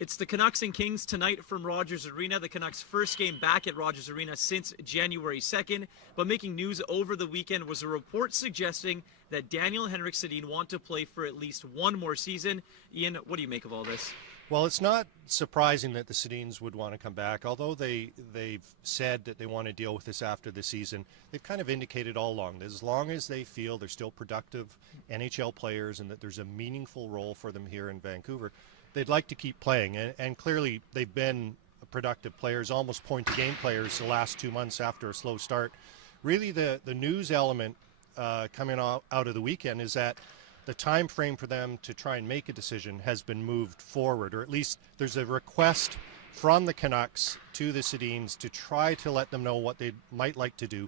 It's the Canucks and Kings tonight from Rogers Arena. The Canucks' first game back at Rogers Arena since January 2nd. But making news over the weekend was a report suggesting that Daniel and Henrik Sedin want to play for at least one more season. Ian, what do you make of all this? Well, it's not surprising that the Sedins would want to come back. Although they've said that they want to deal with this after the season, they've kind of indicated all along that as long as they feel they're still productive NHL players and that there's a meaningful role for them here in Vancouver, they'd like to keep playing. And clearly they've been productive players, almost point-to-game players the last 2 months after a slow start. Really the news element coming out of the weekend is that the time frame for them to try and make a decision has been moved forward, or at least there's a request from the Canucks to the Sedins to try to let them know what they might like to do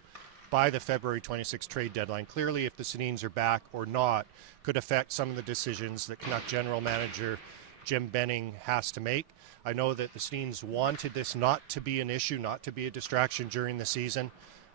by the February 26th trade deadline. Clearly, if the Sedins are back or not could affect some of the decisions that Canuck general manager Jim Benning has to make. I know that the Sedins wanted this not to be an issue, not to be a distraction during the season,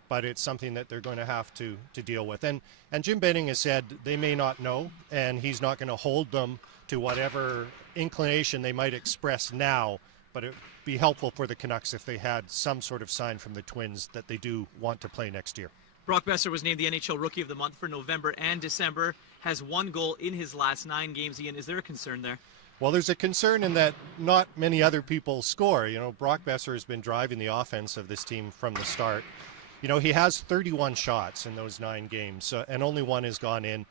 but it's something that they're going to have to deal with. And Jim Benning has said they may not know, and he's not going to hold them to whatever inclination they might express now, but it would be helpful for the Canucks if they had some sort of sign from the Twins that they do want to play next year. Brock Boeser was named the NHL Rookie of the Month for November and December, has 1 goal in his last 9 games. Ian, is there a concern there? Well, there's a concern in that not many other people score. You know, Brock Boeser has been driving the offense of this team from the start. You know, he has 31 shots in those 9 games, and only 1 has gone in.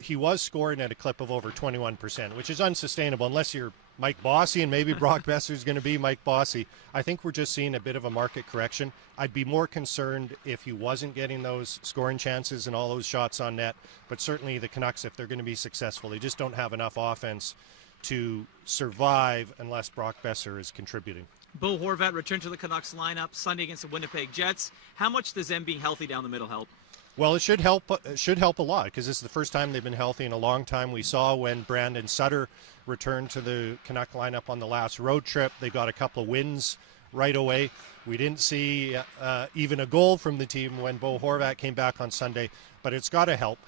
He was scoring at a clip of over 21%, which is unsustainable unless you're Mike Bossy, and maybe Brock Boeser is going to be Mike Bossy. I think we're just seeing a bit of a market correction. I'd be more concerned if he wasn't getting those scoring chances and all those shots on net, but certainly the Canucks, if they're going to be successful, they just don't have enough offense to survive unless Brock Boeser is contributing. Bo Horvat returned to the Canucks lineup Sunday against the Winnipeg Jets. How much does them being healthy down the middle help? Well, it should help a lot because this is the first time they've been healthy in a long time. We saw when Brandon Sutter returned to the Canuck lineup on the last road trip. They got a couple of wins right away. We didn't see even a goal from the team when Bo Horvat came back on Sunday, but it's got to help.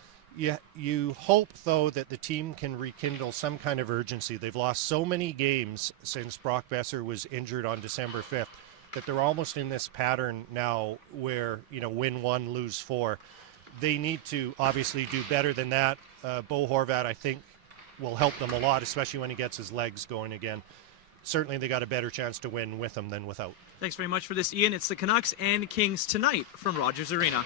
You hope, though, that the team can rekindle some kind of urgency. They've lost so many games since Brock Boeser was injured on December 5th that they're almost in this pattern now where, you know, win 1, lose 4. They need to obviously do better than that. Bo Horvat, I think, will help them a lot, especially when he gets his legs going again. Certainly they got a better chance to win with him than without. Thanks very much for this, Ian. It's the Canucks and Kings tonight from Rogers Arena.